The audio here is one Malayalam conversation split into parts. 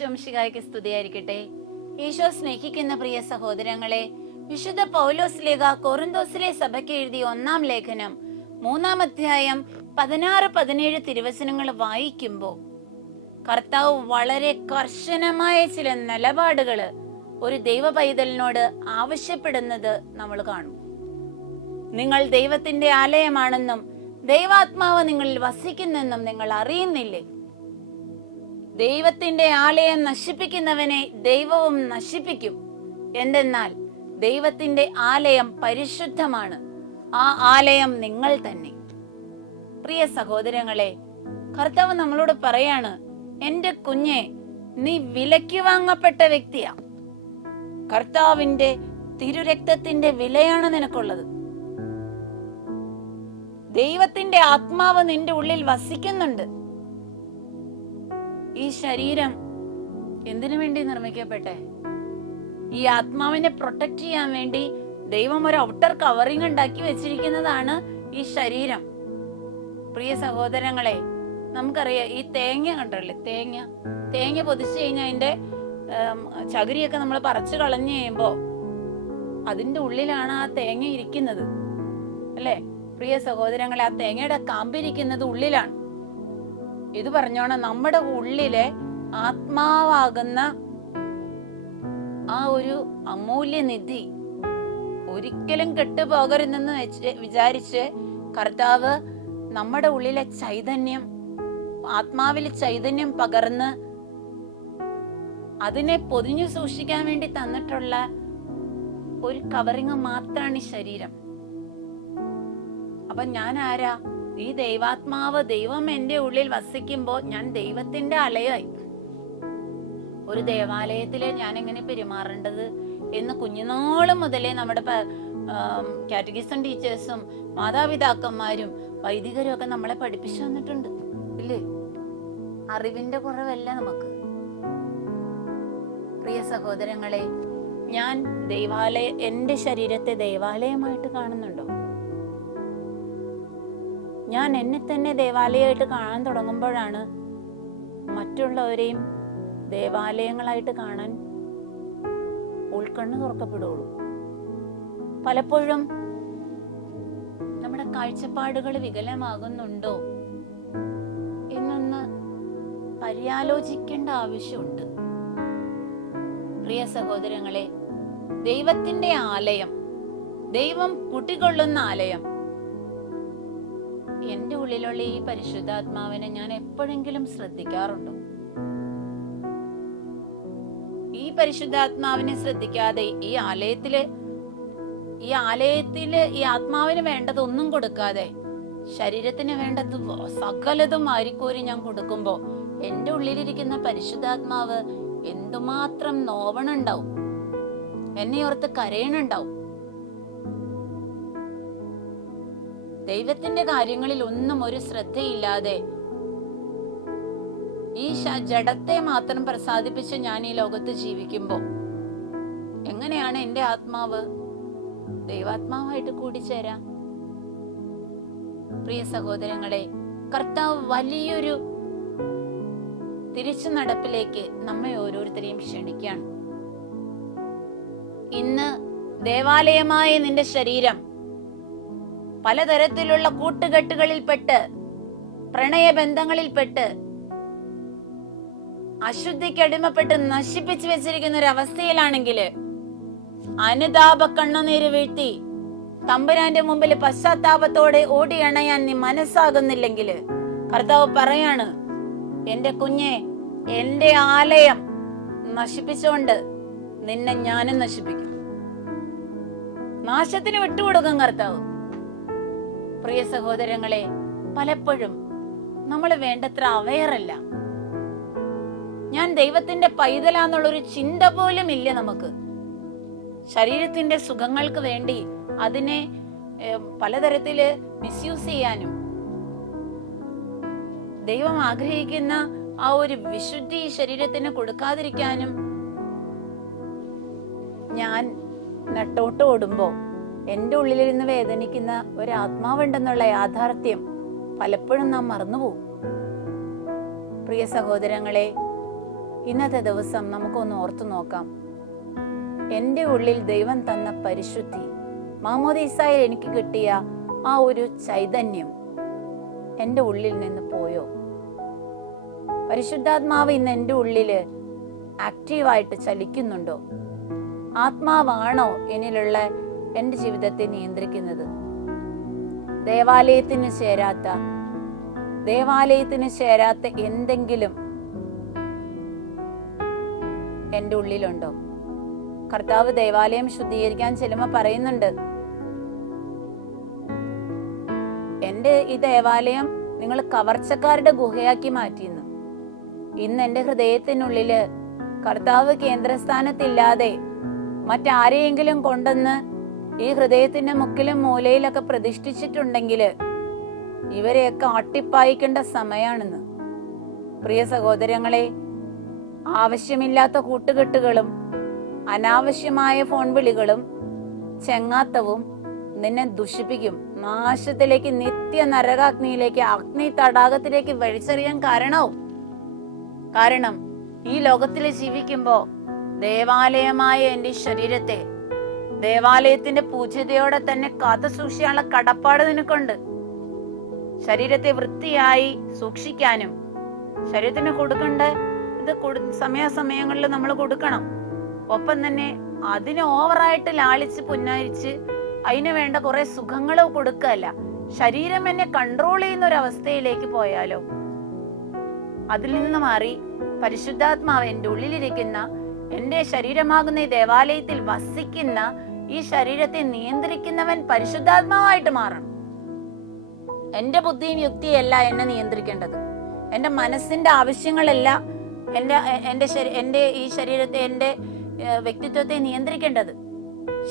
ഈശോംശികായ്ക്ക് സ്തുതിയായിരിക്കട്ടെ ഈശോ സ്നേഹിക്കുന്ന പ്രിയ സഹോദരങ്ങളെ വിശുദ്ധ പൗലോസ് ലേഖ കൊറിന്തോസിലെ സഭയ്ക്ക് എഴുതിയ ഒന്നാം ലേഖനം മൂന്നാം അധ്യായം പതിനാറ് പതിനേഴ് തിരുവചനങ്ങൾ വായിക്കുമ്പോൾ കർത്താവ് വളരെ കർശനമായ ചില നിലപാടുകൾ ഒരു ദൈവ പൈതലിനോട് ആവശ്യപ്പെടുന്നത് നമ്മൾ കാണും. നിങ്ങൾ ദൈവത്തിന്റെ ആലയമാണെന്നും ദൈവാത്മാവ് നിങ്ങളിൽ വസിക്കുന്നെന്നും നിങ്ങൾ അറിയുന്നില്ലേ? ദൈവത്തിന്റെ ആലയം നശിപ്പിക്കുന്നവനെ ദൈവവും നശിപ്പിക്കും. എന്തെന്നാൽ ദൈവത്തിന്റെ ആലയം പരിശുദ്ധമാണ്. ആ ആലയം നിങ്ങൾ തന്നെ. പ്രിയ സഹോദരങ്ങളെ കർത്താവ് നമ്മളോട് പറയാണ് എന്റെ കുഞ്ഞെ നീ വിലയ്ക്ക് വാങ്ങപ്പെട്ട വ്യക്തിയാ. കർത്താവിന്റെ തിരുരക്തത്തിന്റെ വിലയാണ് നിനക്കുള്ളത്. ദൈവത്തിന്റെ ആത്മാവ് നിന്റെ ഉള്ളിൽ വസിക്കുന്നുണ്ട്. ഈ ശരീരം എന്തിനു വേണ്ടി നിർമ്മിക്കപ്പെട്ടെ? ഈ ആത്മാവിനെ പ്രൊട്ടക്ട് ചെയ്യാൻ വേണ്ടി ദൈവം ഒരു ഔട്ടർ കവറിംഗ് ഉണ്ടാക്കി വെച്ചിരിക്കുന്നതാണ് ഈ ശരീരം. പ്രിയ സഹോദരങ്ങളെ നമുക്കറിയാം ഈ തേങ്ങ കണ്ടല്ലേ? തേങ്ങ. തേങ്ങ പൊതിച്ചു കഴിഞ്ഞാൽ അതിന്റെ ചകിരിയൊക്കെ നമ്മൾ പറിച്ചു കളഞ്ഞു കഴിയുമ്പോ അതിന്റെ ഉള്ളിലാണ് ആ തേങ്ങ ഇരിക്കുന്നത്. അല്ലേ? പ്രിയ സഹോദരങ്ങളെ ആ തേങ്ങയുടെ കാമ്പിരിക്കുന്നത് ഉള്ളിലാണ്. ഇത് പറഞ്ഞോണം നമ്മുടെ ഉള്ളിലെ ആത്മാവാകുന്ന ആ ഒരു അമൂല്യനിധി ഒരിക്കലും കെട്ടുപോകരുതെന്ന് വെച്ച് വിചാരിച്ച് കർത്താവ് നമ്മുടെ ഉള്ളിലെ ചൈതന്യം ആത്മാവിൽ ചൈതന്യം പകർന്ന് അതിനെ പൊതിഞ്ഞു സൂക്ഷിക്കാൻ വേണ്ടി തന്നിട്ടുള്ള ഒരു കവറിങ് മാത്രമാണ് ഈ ശരീരം. അപ്പൊ ഞാൻ ആരാ ഈ ദൈവാത്മാവ് ദൈവം എന്റെ ഉള്ളിൽ വസിക്കുമ്പോൾ ഞാൻ ദൈവത്തിന്റെ അലയായി. ഒരു ദേവാലയത്തിലെ ഞാൻ എങ്ങനെ പെരുമാറേണ്ടത് എന്ന് കുഞ്ഞുനാൾ മുതലേ നമ്മുടെ കാറ്റഗിസം ടീച്ചേഴ്സും മാതാപിതാക്കന്മാരും വൈദികരും ഒക്കെ നമ്മളെ പഠിപ്പിച്ചു തന്നിട്ടുണ്ട്. ഇല്ലേ? അറിവിന്റെ കുറവല്ല നമുക്ക്. പ്രിയ സഹോദരങ്ങളെ ഞാൻ ദൈവാലയ എന്റെ ശരീരത്തെ ദൈവാലയമായിട്ട് കാണുന്നുണ്ടോ? ഞാൻ എന്നെ തന്നെ ദേവാലയമായിട്ട് കാണാൻ തുടങ്ങുമ്പോഴാണ് മറ്റുള്ളവരെയും ദേവാലയങ്ങളായിട്ട് കാണാൻ ഉൾക്കണ്ണ് തുറക്കപ്പെടുകയുള്ളൂ. പലപ്പോഴും നമ്മുടെ കാഴ്ചപ്പാടുകൾ വികലമാകുന്നുണ്ടോ എന്നൊന്ന് പര്യാലോചിക്കേണ്ട ആവശ്യമുണ്ട്. പ്രിയ സഹോദരങ്ങളെ ദൈവത്തിന്റെ ആലയം ദൈവം കുട്ടികൊള്ളുന്ന ആലയം എന്റെ ഉള്ളിലുള്ള ഈ പരിശുദ്ധാത്മാവിനെ ഞാൻ എപ്പോഴെങ്കിലും ശ്രദ്ധിക്കാറുണ്ടോ? ഈ പരിശുദ്ധാത്മാവിനെ ശ്രദ്ധിക്കാതെ ഈ ആലയത്തിൽ ഈ ആലയത്തിൽ ഈ ആത്മാവിന് വേണ്ടതൊന്നും കൊടുക്കാതെ ശരീരത്തിന് വേണ്ടത് സകലതും ആരിക്കോരി ഞാൻ കൊടുക്കുമ്പോ എന്റെ ഉള്ളിലിരിക്കുന്ന പരിശുദ്ധാത്മാവ് എന്തുമാത്രം നോവണുണ്ടാവും? എന്നെ ഓർത്ത് കരയണുണ്ടാവും. ദൈവത്തിന്റെ കാര്യങ്ങളിൽ ഒന്നും ഒരു ശ്രദ്ധയില്ലാതെ ഈ ജഡത്തെ മാത്രം പ്രസാദിപ്പിച്ച് ഞാൻ ഈ ലോകത്ത് ജീവിക്കുമ്പോ എങ്ങനെയാണ് എന്റെ ആത്മാവ് ദൈവാത്മാവായിട്ട് കൂടിച്ചേരാം? പ്രിയ സഹോദരങ്ങളെ കർത്താവ് വലിയൊരു തിരിച്ചു നടപ്പിലേക്ക് നമ്മെ ഓരോരുത്തരെയും ക്ഷണിക്കാണ് ഇന്ന് ദേവാലയമായ നിന്റെ ശരീരം പലതരത്തിലുള്ള കൂട്ടുകെട്ടുകളിൽപ്പെട്ട് പ്രണയബന്ധങ്ങളിൽപ്പെട്ട് അശുദ്ധിക്ക് അടിമപ്പെട്ട് നശിപ്പിച്ചു വെച്ചിരിക്കുന്ന ഒരു അവസ്ഥയിലാണെങ്കിൽ അനുതാപ കണ്ണുനീര് വീഴ്ത്തി തമ്പുരാന്റെ മുമ്പിൽ പശ്ചാത്താപത്തോടെ ഓടി അണയാൻ നീ മനസ്സാകുന്നില്ലെങ്കിൽ കർത്താവ് പറയാണ് എന്റെ കുഞ്ഞെ എന്റെ ആലയം നശിപ്പിച്ചുകൊണ്ട് നിന്നെ ഞാനും നശിപ്പിക്കും. നാശത്തിന് വിട്ടുകൊടുക്കും കർത്താവ്. പ്രിയ സഹോദരങ്ങളെ പലപ്പോഴും നമ്മൾ വേണ്ടത്ര അവയറല്ല ഞാൻ ദൈവത്തിന്റെ പൈതലാന്നുള്ളൊരു ചിന്ത പോലും ഇല്ല നമുക്ക്. ശരീരത്തിന്റെ സുഖങ്ങൾക്ക് വേണ്ടി അതിനെ പലതരത്തിൽ മിസ്യൂസ് ചെയ്യാനും. ദൈവം ആഗ്രഹിക്കുന്ന ആ ഒരു വിശുദ്ധി ശരീരത്തിന് കൊടുക്കാതിരിക്കാനും ഞാൻ നട്ടോട്ട് ഓടുമ്പോ എന്റെ ഉള്ളിലിരുന്ന് വേദനിക്കുന്ന ഒരു ആത്മാവുണ്ടെന്നുള്ള യാഥാർത്ഥ്യം പലപ്പോഴും നാം മറന്നുപോകും. പ്രിയ സഹോദരങ്ങളെ ഇന്നത്തെ ദിവസം നമുക്കൊന്ന് ഓർത്തു നോക്കാം. എന്റെ ഉള്ളിൽ ദൈവം തന്ന പരിശുദ്ധി മാമോദീസായിൽ എനിക്ക് കിട്ടിയ ആ ഒരു ചൈതന്യം എന്റെ ഉള്ളിൽ നിന്ന് പോയോ? പരിശുദ്ധാത്മാവ് ഇന്ന് എന്റെ ഉള്ളിൽ ആക്റ്റീവായിട്ട് ചലിക്കുന്നുണ്ടോ? ആത്മാവാണോ എന്നിലുള്ള എന്റെ ജീവിതത്തെ നിയന്ത്രിക്കുന്നത്. ദേവാലയത്തിന് ചേരാത്ത ദേവാലയത്തിന് ചേരാത്ത എന്തെങ്കിലും എന്റെ ഉള്ളിലുണ്ടോ? കർത്താവ് ദേവാലയം ശുദ്ധീകരിക്കാൻ ചെല്ലുമ്പോൾ പറയുന്നുണ്ട്. എന്റെ ഈ ദേവാലയം നിങ്ങൾ കവർച്ചക്കാരുടെ ഗുഹയാക്കി മാറ്റിയെന്ന്. ഇന്ന് എന്റെ ഹൃദയത്തിനുള്ളിൽ കർത്താവ് കേന്ദ്രസ്ഥാനത്തില്ലാതെ മറ്റാരെയെങ്കിലും കൊണ്ടുവന്ന് ഈ ഹൃദയത്തിന്റെ മുക്കിലും മൂലയിലൊക്കെ പ്രതിഷ്ഠിച്ചിട്ടുണ്ടെങ്കിൽ ഇവരെയൊക്കെ അട്ടിപ്പായിക്കേണ്ട സമയമാണെന്ന് പ്രിയ സഹോദരങ്ങളെ ആവശ്യമില്ലാത്ത കൂട്ടുകെട്ടുകളും അനാവശ്യമായ ഫോൺ വിളികളും ചെങ്ങാത്തവും നിന്നെ ദുഷിപ്പിക്കും. നാശത്തിലേക്ക് നിത്യ നരകാഗ്നിയിലേക്ക് അഗ്നി തടാകത്തിലേക്ക് വലിച്ചെറിയാൻ കാരണവും. കാരണം ഈ ലോകത്തിൽ ജീവിക്കുമ്പോ ദേവാലയമായ എന്റെ ശരീരത്തെ ദേവാലയത്തിന്റെ പൂജ്യതയോടെ തന്നെ കാത്തു സൂക്ഷിക്കാനുള്ള കടപ്പാട് നിനക്കുണ്ട്. ശരീരത്തെ വൃത്തിയായി സൂക്ഷിക്കാനും ശരീരത്തിന് കൊടുക്കേണ്ട ഇത് സമയാസമയങ്ങളിൽ നമ്മൾ കൊടുക്കണം. ഒപ്പം തന്നെ അതിനെ ഓവറായിട്ട് ലാളിച്ച് പുന്നാരിച്ച് അതിന് വേണ്ട കുറെ സുഖങ്ങൾ കൊടുക്കല്ല ശരീരം എന്നെ കൺട്രോൾ ചെയ്യുന്ന ഒരു അവസ്ഥയിലേക്ക് പോയാലോ? അതിൽ നിന്ന് മാറി പരിശുദ്ധാത്മാവ് എന്റെ ഉള്ളിലിരിക്കുന്ന എന്റെ ശരീരമാകുന്ന ഈ ദേവാലയത്തിൽ വസിക്കുന്ന ഈ ശരീരത്തെ നിയന്ത്രിക്കുന്നവൻ പരിശുദ്ധാത്മാവായിട്ട് മാറണം. എന്റെ ബുദ്ധിയും യുക്തിയല്ല എന്നെ നിയന്ത്രിക്കേണ്ടത്. എന്റെ മനസ്സിന്റെ ആവശ്യങ്ങളല്ല എന്റെ ശരീ- എന്റെ ഈ ശരീരത്തെ എന്റെ വ്യക്തിത്വത്തെ നിയന്ത്രിക്കേണ്ടത്.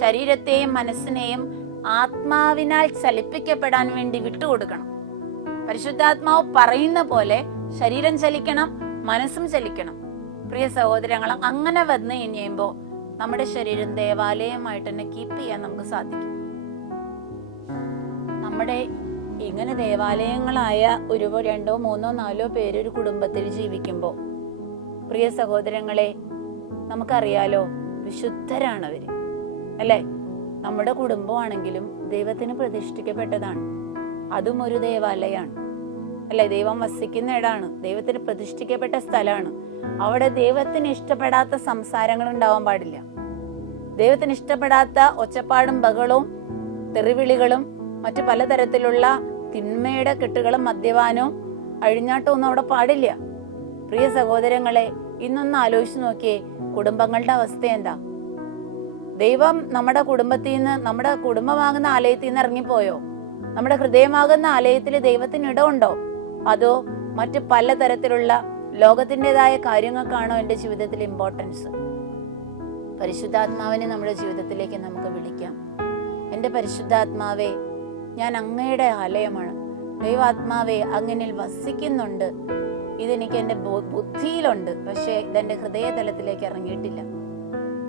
ശരീരത്തെയും മനസ്സിനെയും ആത്മാവിനാൽ ചലിപ്പിക്കപ്പെടാൻ വേണ്ടി വിട്ടുകൊടുക്കണം. പരിശുദ്ധാത്മാവ് പറയുന്ന പോലെ ശരീരം ചലിക്കണം മനസ്സും ചലിക്കണം. പ്രിയ സഹോദരങ്ങളും അങ്ങനെ വന്നു കഴിയുമ്പോൾ നമ്മുടെ ശരീരം ദേവാലയമായിട്ട് തന്നെ കീപ്പ് ചെയ്യാൻ നമുക്ക് സാധിക്കും. നമ്മുടെ ഇങ്ങനെ ദേവാലയങ്ങളായ ഒരു രണ്ടോ മൂന്നോ നാലോ പേര് ഒരു കുടുംബത്തിൽ ജീവിക്കുമ്പോൾ പ്രിയ സഹോദരങ്ങളെ നമുക്കറിയാലോ വിശുദ്ധരാണ് അവർ അല്ലേ? നമ്മുടെ കുടുംബമാണെങ്കിലും ദൈവത്തിന് പ്രതിഷ്ഠിക്കപ്പെട്ടതാണ്. അതും ഒരു ദേവാലയമാണ്. അല്ലെ? ദൈവം വസിക്കുന്ന ഇടമാണ് ദൈവത്തിന് പ്രതിഷ്ഠിക്കപ്പെട്ട സ്ഥലമാണ്. അവിടെ ദൈവത്തിന് ഇഷ്ടപ്പെടാത്ത സംസാരങ്ങൾ ഉണ്ടാവാൻ പാടില്ല. ദൈവത്തിന് ഇഷ്ടപ്പെടാത്ത ഒച്ചപ്പാടും ബഹളവും തെറിവിളികളും മറ്റു പലതരത്തിലുള്ള തിന്മയുടെ കെട്ടുകളും മദ്യപാനവും അഴിഞ്ഞാട്ടവും ഒന്നും അവിടെ പാടില്ല. പ്രിയ സഹോദരങ്ങളെ ഇന്നൊന്ന് ആലോചിച്ച് നോക്കിയേ കുടുംബങ്ങളുടെ അവസ്ഥ എന്താ? ദൈവം നമ്മുടെ കുടുംബത്തിൽ നിന്ന് നമ്മുടെ കുടുംബമാകുന്ന ആലയത്തിൽ നിന്ന് ഇറങ്ങിപ്പോയോ? നമ്മുടെ ഹൃദയമാകുന്ന ആലയത്തിൽ ദൈവത്തിന് ഇടമുണ്ടോ അതോ മറ്റ് പലതരത്തിലുള്ള ലോകത്തിന്റെതായ കാര്യങ്ങൾക്കാണോ എന്റെ ജീവിതത്തിൽ ഇമ്പോർട്ടൻസ് പരിശുദ്ധാത്മാവിനെ നമ്മുടെ ജീവിതത്തിലേക്ക് നമുക്ക് വിളിക്കാം. എന്റെ പരിശുദ്ധാത്മാവേ ഞാൻ അങ്ങയുടെ ആലയമാണ്. ദൈവാത്മാവേ അങ്ങിനിൽ വസിക്കുന്നുണ്ട്. ഇതെനിക്ക് എന്റെ ബുദ്ധിയിലുണ്ട് പക്ഷേ ഇതെന്റെ ഹൃദയതലത്തിലേക്ക് ഇറങ്ങിയിട്ടില്ല.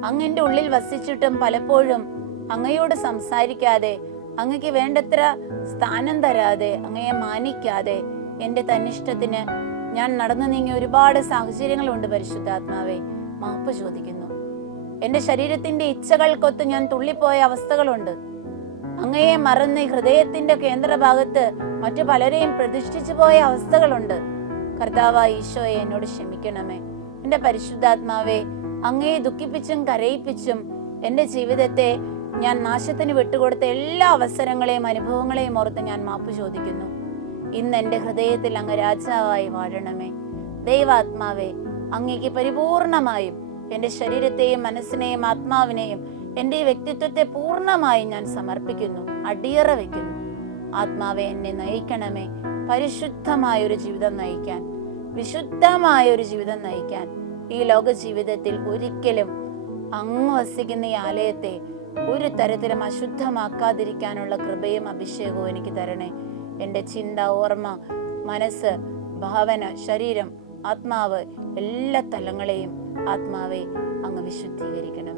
അങ്ങന്റെ ഉള്ളിൽ വസിച്ചിട്ടും പലപ്പോഴും അങ്ങയോട് സംസാരിക്കാതെ അങ്ങക്ക് വേണ്ടത്ര സ്ഥാനം തരാതെ അങ്ങയെ മാനിക്കാതെ എന്റെ തന്നിഷ്ടത്തിന് ഞാൻ നടന്നു നീങ്ങിയ ഒരുപാട് സാഹചര്യങ്ങളുണ്ട് പരിശുദ്ധാത്മാവെ. മാപ്പ് ചോദിക്കുന്നു. എന്റെ ശരീരത്തിന്റെ ഇച്ഛകൾക്കൊത്ത് ഞാൻ തുള്ളിപ്പോയ അവസ്ഥകളുണ്ട്. അങ്ങയെ മറന്ന് ഹൃദയത്തിന്റെ കേന്ദ്രഭാഗത്ത് മറ്റു പലരെയും പ്രതിഷ്ഠിച്ചു പോയ അവസ്ഥകളുണ്ട്. കർത്താവ ഈശോയെ എന്നോട് ക്ഷമിക്കണമേ. എന്റെ പരിശുദ്ധാത്മാവെ അങ്ങയെ ദുഃഖിപ്പിച്ചും കരയിപ്പിച്ചും എന്റെ ജീവിതത്തെ ഞാൻ നാശത്തിന് വിട്ടുകൊടുത്ത എല്ലാ അവസരങ്ങളെയും അനുഭവങ്ങളെയും ഓർത്ത് ഞാൻ മാപ്പ് ചോദിക്കുന്നു. ഇന്ന് എന്റെ ഹൃദയത്തിൽ അങ്ങ് രാജാവായി വാഴണമേ. ദൈവാത്മാവെ അങ്ങേക്ക് പരിപൂർണമായും എന്റെ ശരീരത്തെയും മനസ്സിനെയും ആത്മാവിനെയും എന്റെ വ്യക്തിത്വത്തെ പൂർണമായും ഞാൻ സമർപ്പിക്കുന്നു അടിയറ വയ്ക്കുന്നു. ആത്മാവെ എന്നെ നയിക്കണമേ. പരിശുദ്ധമായ ഒരു ജീവിതം നയിക്കാൻ വിശുദ്ധമായ ഒരു ജീവിതം നയിക്കാൻ ഈ ലോക ജീവിതത്തിൽ ഒരിക്കലും അങ്ങ് വസിക്കുന്ന ഈ ആലയത്തെ ഒരു തരത്തിലും അശുദ്ധമാക്കാതിരിക്കാനുള്ള കൃപയും അഭിഷേകവും എനിക്ക് തരണേ. എന്റെ ചിന്ത ഓർമ്മ മനസ്സ് ഭാവന ശരീരം ആത്മാവ് എല്ലാ തലങ്ങളെയും ആത്മാവെ അങ്ങ് വിശുദ്ധീകരിക്കണം